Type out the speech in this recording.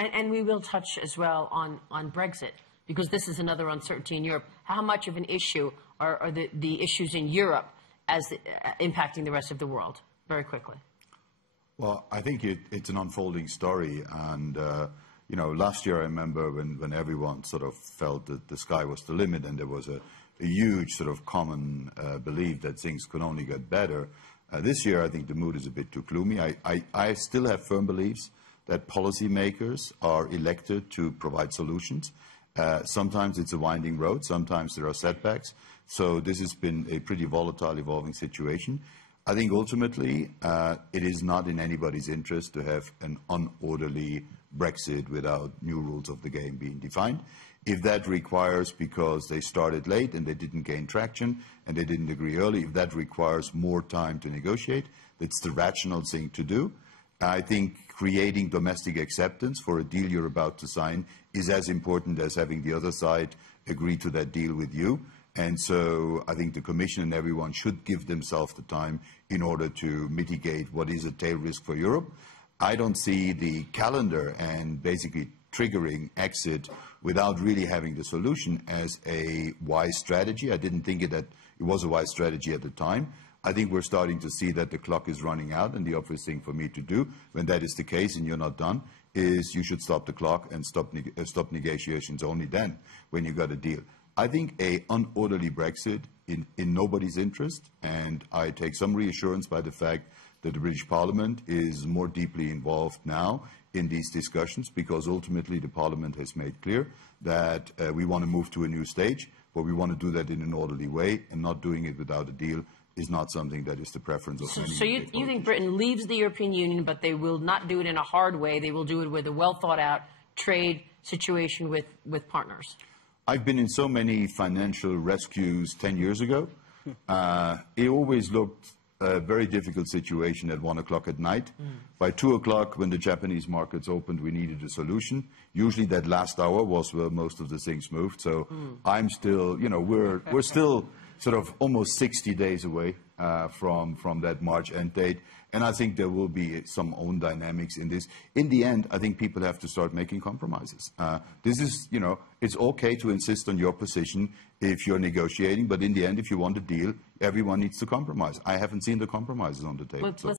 And we will touch as well on Brexit, because this is another uncertainty in Europe. How much of an issue are the issues in Europe as impacting the rest of the world? Very quickly. Well, I think it's an unfolding story. And, you know, last year I remember when everyone sort of felt that the sky was the limit and there was a huge sort of common belief that things could only get better. This year, I think the mood is a bit too gloomy. I still have firm beliefs that policymakers are elected to provide solutions. Sometimes it's a winding road. Sometimes there are setbacks. So this has been a pretty volatile, evolving situation. I think ultimately it is not in anybody's interest to have an unorderly Brexit without new rules of the game being defined. If that requires, because they started late and they didn't gain traction and they didn't agree early, if that requires more time to negotiate, that's the rational thing to do. I think creating domestic acceptance for a deal you're about to sign is as important as having the other side agree to that deal with you. And so I think the Commission and everyone should give themselves the time in order to mitigate what is a tail risk for Europe. I don't see the calendar and basically triggering exit without really having the solution as a wise strategy. I didn't think that it was a wise strategy at the time. I think we're starting to see that the clock is running out, and the obvious thing for me to do when that is the case and you're not done is you should stop the clock and stop negotiations only then when you got a deal. I think an unorderly Brexit in nobody's interest, and I take some reassurance by the fact that the British Parliament is more deeply involved now in these discussions, because ultimately the Parliament has made clear that we want to move to a new stage, but we want to do that in an orderly way, and not doing it without a deal is not something that is the preference of many. So you think Britain leaves the European Union, but they will not do it in a hard way. They will do it with a well-thought-out trade situation with partners. I've been in so many financial rescues 10 years ago. It always looked a very difficult situation at 1 o'clock at night. By 2 o'clock, when the Japanese markets opened, we needed a solution. Usually that last hour was where most of the things moved. So I'm still, you know, we're still sort of almost 60 days away from that March end date. And I think there will be some own dynamics in this. In the end, I think people have to start making compromises. This is, you know, it's okay to insist on your position if you're negotiating, but in the end, if you want a deal, everyone needs to compromise. I haven't seen the compromises on the table.